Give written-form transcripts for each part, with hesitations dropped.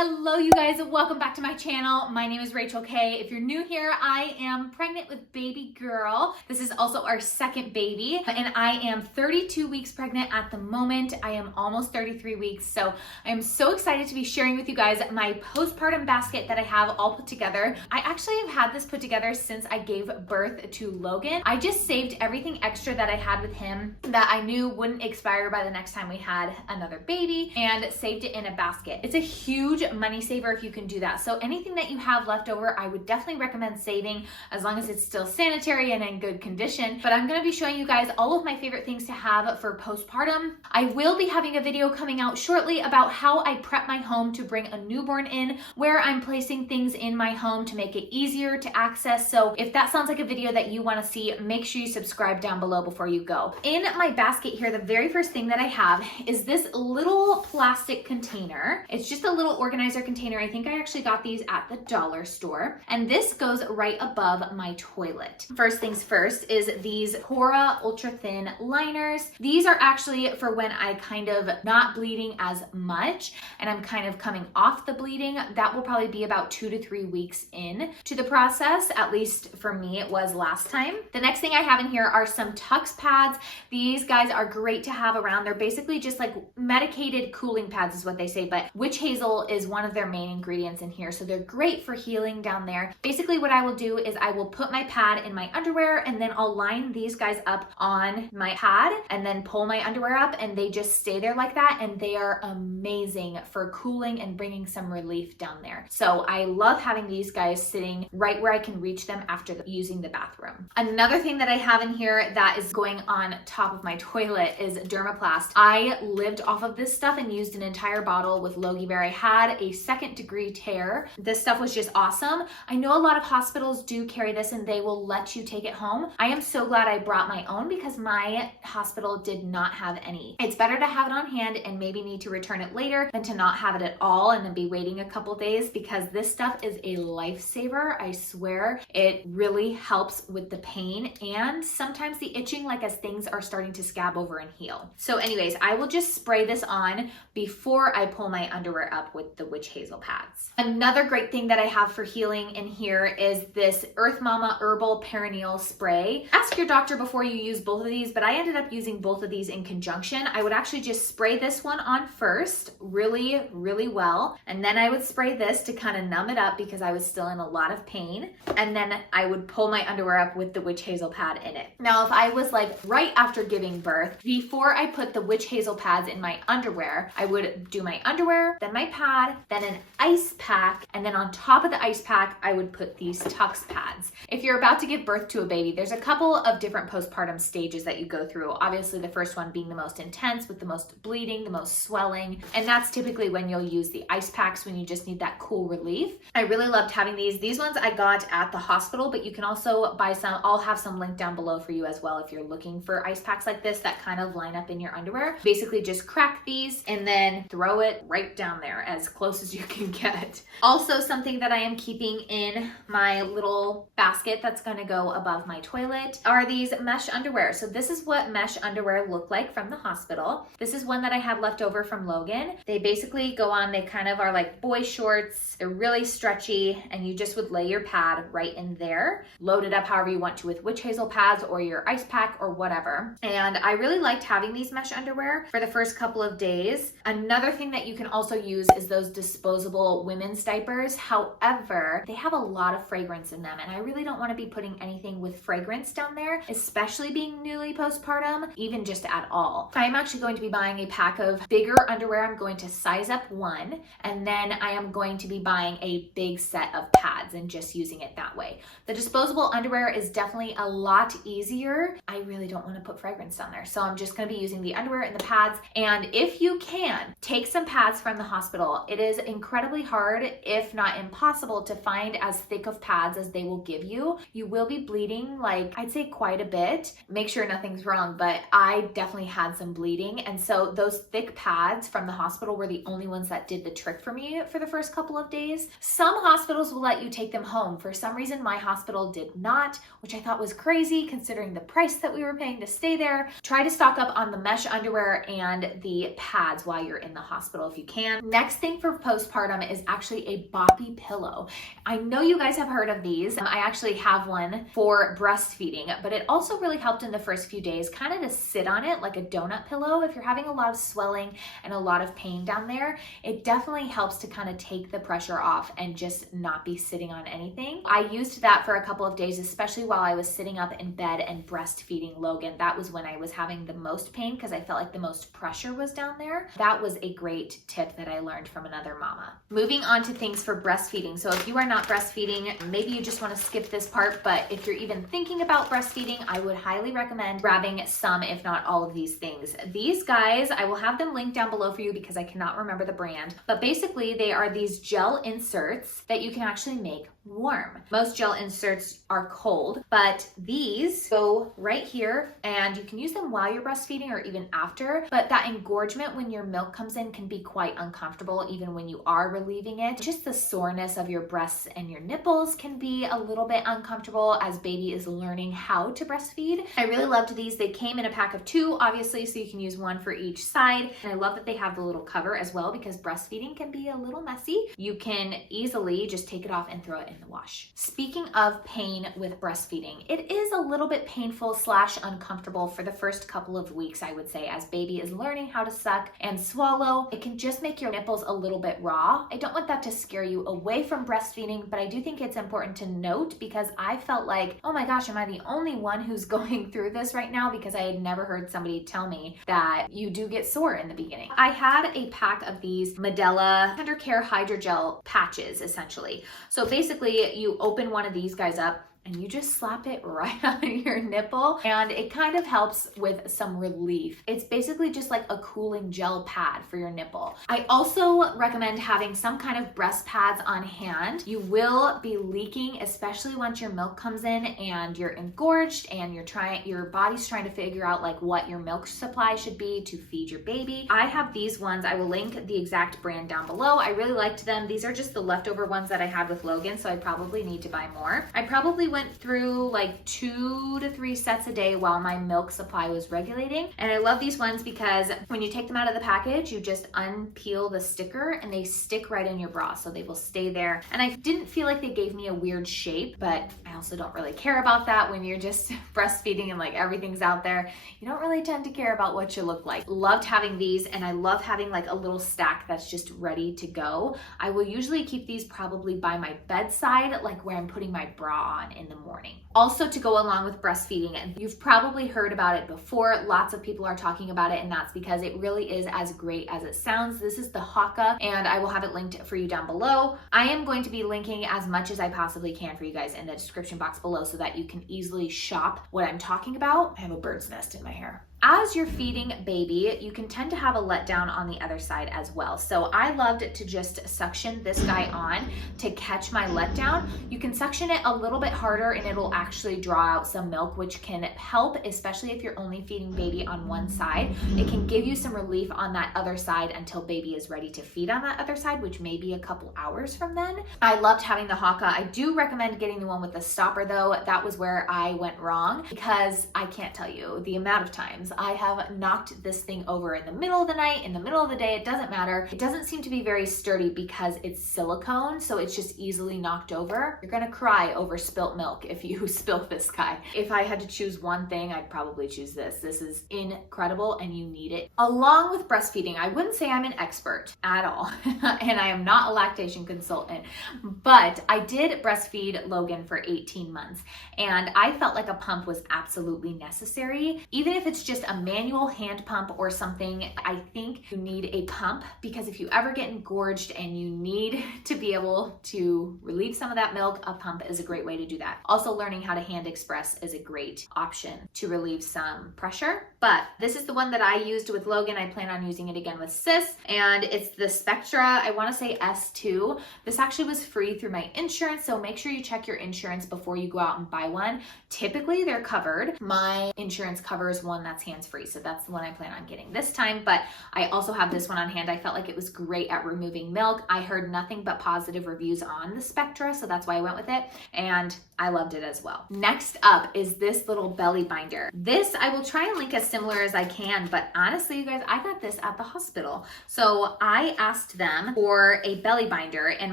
Hello you guys, welcome back to my channel. My name is Rachel K. If you're new here, I am pregnant with baby girl. This is also our second baby and I am 32 weeks pregnant at the moment. I am almost 33 weeks, so I am so excited to be sharing with you guys my postpartum basket that I have all put together. I actually have had this put together since I gave birth to Logan. I just saved everything extra that I had with him that I knew wouldn't expire by the next time we had another baby and saved it in a basket. It's a huge money saver if you can do that. So anything that you have left over, I would definitely recommend saving as long as it's still sanitary and in good condition. But I'm going to be showing you guys all of my favorite things to have for postpartum. I will be having a video coming out shortly about how I prep my home to bring a newborn in, where I'm placing things in my home to make it easier to access. So if that sounds like a video that you want to see, make sure you subscribe down below before you go. In my basket here, the very first thing that I have is this little plastic container. It's just a little organizer container. I think I actually got these at the dollar store. And this goes right above my toilet. First things first is these Cora ultra thin liners. These are actually for when I kind of not bleeding as much and I'm kind of coming off the bleeding. That will probably be about 2 to 3 weeks in to the process. At least for me, it was last time. The next thing I have in here are some Tux pads. These guys are great to have around. They're basically just like medicated cooling pads is what they say, but witch hazel is one of their main ingredients in here. So they're great for healing down there. Basically what I will do is I will put my pad in my underwear and then I'll line these guys up on my pad and then pull my underwear up and they just stay there like that. And they are amazing for cooling and bringing some relief down there. So I love having these guys sitting right where I can reach them after using the bathroom. Another thing that I have in here that is going on top of my toilet is Dermaplast. I lived off of this stuff and used an entire bottle with Logie Bear. I had a 2nd degree tear. This stuff was just awesome. I know a lot of hospitals do carry this and they will let you take it home. I am so glad I brought my own because my hospital did not have any. It's better to have it on hand and maybe need to return it later than to not have it at all and then be waiting a couple days, because this stuff is a lifesaver. I swear it really helps with the pain and sometimes the itching, like as things are starting to scab over and heal. So anyways, I will just spray this on before I pull my underwear up with the witch hazel pads. Another great thing that I have for healing in here is this Earth Mama Herbal Perineal Spray. Ask your doctor before you use both of these, but I ended up using both of these in conjunction. I would actually just spray this one on first really well, and then I would spray this to kind of numb it up because I was still in a lot of pain, and then I would pull my underwear up with the witch hazel pad in it. Now if I was like right after giving birth, before I put the witch hazel pads in my underwear, I would do my underwear, then my pad, then an ice pack, and then on top of the ice pack, I would put these Tux pads. If you're about to give birth to a baby, there's a couple of different postpartum stages that you go through. Obviously, the first one being the most intense with the most bleeding, the most swelling, and that's typically when you'll use the ice packs when you just need that cool relief. I really loved having these. These ones I got at the hospital, but you can also buy some. I'll have some linked down below for you as well if you're looking for ice packs like this that kind of line up in your underwear. Basically just crack these and then throw it right down there as close as you can get. Also, something that I am keeping in my little basket that's going to go above my toilet are these mesh underwear. So this is what mesh underwear look like from the hospital. This is one that I had left over from Logan. They basically go on, they kind of are like boy shorts. They're really stretchy and you just would lay your pad right in there, load it up however you want to with witch hazel pads or your ice pack or whatever. And I really liked having these mesh underwear for the first couple of days. Another thing that you can also use is those disposable women's diapers. However, they have a lot of fragrance in them and I really don't want to be putting anything with fragrance down there, especially being newly postpartum, even just at all. I'm actually going to be buying a pack of bigger underwear. I'm going to size up one, and then I am going to be buying a big set of pads and just using it that way. The disposable underwear is definitely a lot easier. I really don't want to put fragrance down there, so I'm just going to be using the underwear and the pads. And if you can, take some pads from the hospital. It is incredibly hard, if not impossible, to find as thick of pads as they will give you. You will be bleeding, like I'd say quite a bit. Make sure nothing's wrong, but I definitely had some bleeding. And so those thick pads from the hospital were the only ones that did the trick for me for the first couple of days. Some hospitals will let you take them home. For some reason, my hospital did not, which I thought was crazy considering the price that we were paying to stay there. Try to stock up on the mesh underwear and the pads while you're in the hospital if you can. Next thing for for postpartum is actually a boppy pillow. I know you guys have heard of these. I actually have one for breastfeeding, but it also really helped in the first few days, kind of to sit on it like a donut pillow. If you're having a lot of swelling and a lot of pain down there, it definitely helps to kind of take the pressure off and just not be sitting on anything. I used that for a couple of days, especially while I was sitting up in bed and breastfeeding Logan. That was when I was having the most pain because I felt like the most pressure was down there. That was a great tip that I learned from another mama. Moving on to things for breastfeeding. So if you are not breastfeeding, maybe you just want to skip this part, but if you're even thinking about breastfeeding, I would highly recommend grabbing some, if not all of these things. These guys, I will have them linked down below for you because I cannot remember the brand, but basically they are these gel inserts that you can actually make warm. Most gel inserts are cold, but these go right here and you can use them while you're breastfeeding or even after, but that engorgement when your milk comes in can be quite uncomfortable even when you are relieving it. Just the soreness of your breasts and your nipples can be a little bit uncomfortable as baby is learning how to breastfeed. I really loved these. They came in a pack of 2, obviously, so you can use one for each side. And I love that they have the little cover as well because breastfeeding can be a little messy. You can easily just take it off and throw it in the wash. Speaking of pain with breastfeeding, it is a little bit painful / uncomfortable for the first couple of weeks, I would say, as baby is learning how to suck and swallow. It can just make your nipples a little bit raw. I don't want that to scare you away from breastfeeding, but I do think it's important to note because I felt like, oh my gosh, am I the only one who's going through this right now? Because I had never heard somebody tell me that you do get sore in the beginning. I had a pack of these Medela Tender Care Hydrogel patches, essentially. So basically, you open one of these guys up and you just slap it right on your nipple and it kind of helps with some relief. It's basically just like a cooling gel pad for your nipple. I also recommend having some kind of breast pads on hand. You will be leaking, especially once your milk comes in and you're engorged and your body's trying to figure out like what your milk supply should be to feed your baby. I have these ones. I will link the exact brand down below. I really liked them. These are just the leftover ones that I had with Logan, so I probably need to buy more. I probably went through like 2 to 3 sets a day while my milk supply was regulating. And I love these ones because when you take them out of the package, you just unpeel the sticker and they stick right in your bra, so they will stay there. And I didn't feel like they gave me a weird shape, but I also don't really care about that when you're just breastfeeding and like everything's out there. You don't really tend to care about what you look like. Loved having these, and I love having like a little stack that's just ready to go. I will usually keep these probably by my bedside, like where I'm putting my bra on in the morning. Also, to go along with breastfeeding, and you've probably heard about it before, lots of people are talking about it, and that's because it really is as great as it sounds. This is the Haka, and I will have it linked for you down below. I am going to be linking as much as I possibly can for you guys in the description box below so that you can easily shop what I'm talking about. I have a bird's nest in my hair. As you're feeding baby, you can tend to have a letdown on the other side as well. So I loved to just suction this guy on to catch my letdown. You can suction it a little bit harder and it'll actually draw out some milk, which can help, especially if you're only feeding baby on one side. It can give you some relief on that other side until baby is ready to feed on that other side, which may be a couple hours from then. I loved having the Haka. I do recommend getting the one with the stopper though. That was where I went wrong because I can't tell you the amount of times I have knocked this thing over in the middle of the night, in the middle of the day, it doesn't matter. It doesn't seem to be very sturdy because it's silicone, so it's just easily knocked over. You're gonna cry over spilt milk if you spill this guy. If I had to choose one thing, I'd probably choose this. This is incredible and you need it. Along with breastfeeding, I wouldn't say I'm an expert at all, and I am not a lactation consultant, but I did breastfeed Logan for 18 months, and I felt like a pump was absolutely necessary. Even if it's just a manual hand pump or something, I think you need a pump because if you ever get engorged and you need to be able to relieve some of that milk, a pump is a great way to do that. Also, learning how to hand express is a great option to relieve some pressure. But this is the one that I used with Logan. I plan on using it again with Sis, and it's the Spectra, I want to say S2. This actually was free through my insurance, so make sure you check your insurance before you go out and buy one. Typically, they're covered. My insurance covers one that's hands-free. So that's the one I plan on getting this time. But I also have this one on hand. I felt like it was great at removing milk. I heard nothing but positive reviews on the Spectra, so that's why I went with it. And I loved it as well. Next up is this little belly binder. This I will try and link as similar as I can, but honestly, you guys, I got this at the hospital. So I asked them for a belly binder and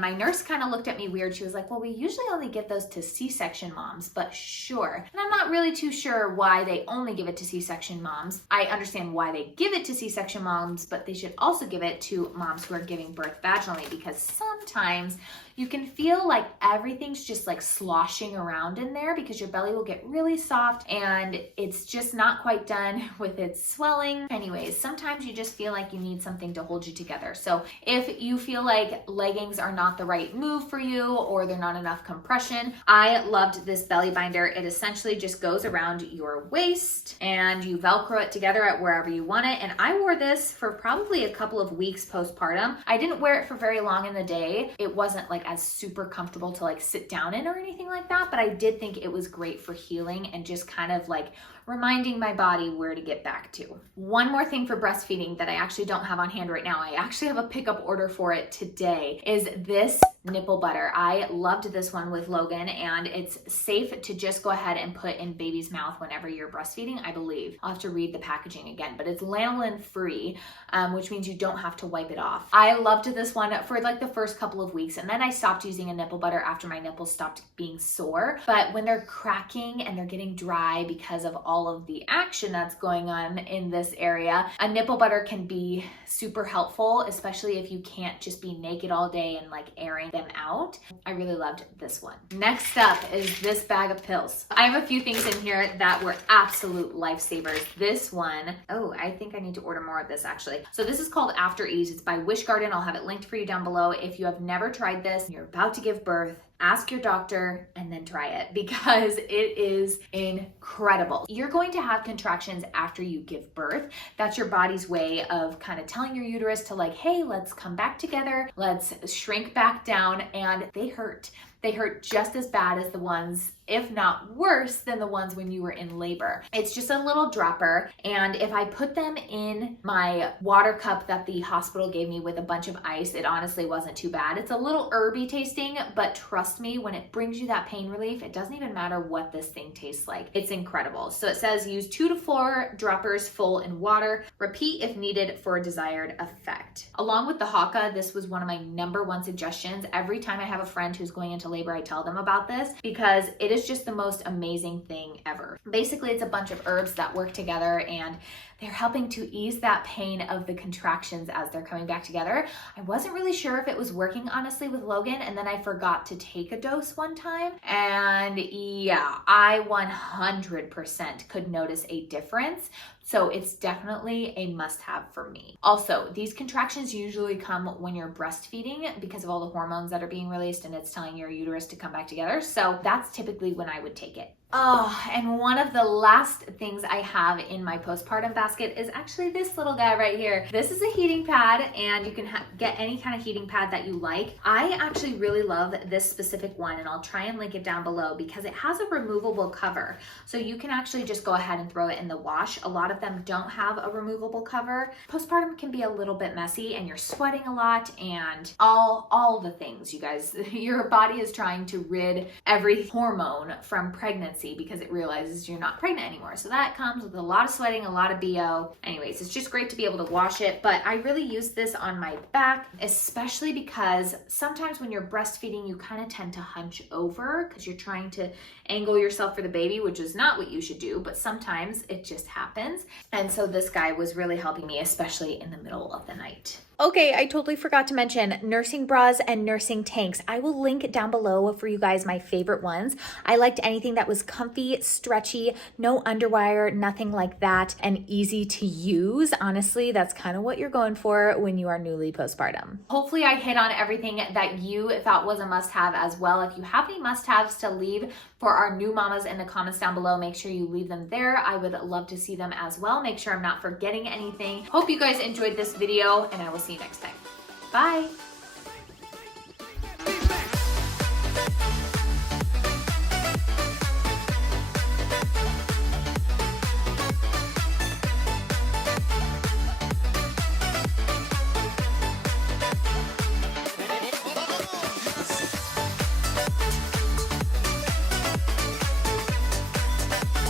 my nurse kind of looked at me weird. She was like, well, we usually only give those to C-section moms, but sure. And I'm not really too sure why they only give it to C-section moms. I understand why they give it to C-section moms, but they should also give it to moms who are giving birth vaginally, because sometimes you can feel like everything's just like sloshing around in there because your belly will get really soft and it's just not quite done with its swelling. Anyways, sometimes you just feel like you need something to hold you together. So if you feel like leggings are not the right move for you or they're not enough compression, I loved this belly binder. It essentially just goes around your waist and you Velcro it together at wherever you want it. And I wore this for probably a couple of weeks postpartum. I didn't wear it for very long in the day. It wasn't like as super comfortable to like sit down in or anything like that, but I did think it was great for healing and just kind of like reminding my body where to get back to. One more thing for breastfeeding that I actually don't have on hand right now, I actually have a pickup order for it today, is this nipple butter. I loved this one with Logan and it's safe to just go ahead and put in baby's mouth whenever you're breastfeeding, I believe. I'll have to read the packaging again, but it's lanolin free, which means you don't have to wipe it off. I loved this one for like the first couple of weeks and then I stopped using a nipple butter after my nipples stopped being sore. But when they're cracking and they're getting dry because of all of the action that's going on in this area, a nipple butter can be super helpful, especially if you can't just be naked all day and like airing them out. I really loved this one. Next up is this bag of pills. I have a few things in here that were absolute lifesavers. This one, oh, I think I need to order more of this actually. So this is called After Ease. It's by Wish Garden. I'll have it linked for you down below. If you have never tried this and you're about to give birth, ask your doctor and then try it because it is incredible. You're going to have contractions after you give birth. That's your body's way of kind of telling your uterus to like, hey, let's come back together. Let's shrink back down, and they hurt. They hurt just as bad as the ones, if not worse than the ones when you were in labor. It's just a little dropper, and if I put them in my water cup that the hospital gave me with a bunch of ice, it honestly wasn't too bad. It's a little herby tasting, but trust me, when it brings you that pain relief, it doesn't even matter what this thing tastes like. It's incredible. So it says use 2 to 4 droppers full in water. Repeat if needed for a desired effect. Along with the Haka, this was one of my #1 suggestions. Every time I have a friend who's going into labor, I tell them about this because it is just the most amazing thing ever. Basically, it's a bunch of herbs that work together and they're helping to ease that pain of the contractions as they're coming back together. I wasn't really sure if it was working, honestly, with Logan, and then I forgot to take a dose one time. And yeah, I 100% could notice a difference. So it's definitely a must-have for me. Also, these contractions usually come when you're breastfeeding because of all the hormones that are being released and it's telling your uterus to come back together. So that's typically when I would take it. Oh, and one of the last things I have in my postpartum basket is actually this little guy right here. This is a heating pad, and you can get any kind of heating pad that you like. I actually really love this specific one, and I'll try and link it down below because it has a removable cover. So you can actually just go ahead and throw it in the wash. A lot of them don't have a removable cover. Postpartum can be a little bit messy and you're sweating a lot and all the things, you guys. Your body is trying to rid every hormone from pregnancy because it realizes you're not pregnant anymore. So that comes with a lot of sweating, a lot of BO. Anyways, it's just great to be able to wash it, but I really use this on my back, especially because sometimes when you're breastfeeding, you kind of tend to hunch over because you're trying to angle yourself for the baby, which is not what you should do, but sometimes it just happens. And so this guy was really helping me, especially in the middle of the night. Okay, I totally forgot to mention nursing bras and nursing tanks. I will link down below for you guys my favorite ones. I liked anything that was comfy, stretchy, no underwire, nothing like that, and easy to use. Honestly, that's kind of what you're going for when you are newly postpartum. Hopefully I hit on everything that you thought was a must-have as well. If you have any must-haves to leave for our new mamas in the comments down below, make sure you leave them there. I would love to see them as well. Make sure I'm not forgetting anything. Hope you guys enjoyed this video, and I will see you next time. Bye.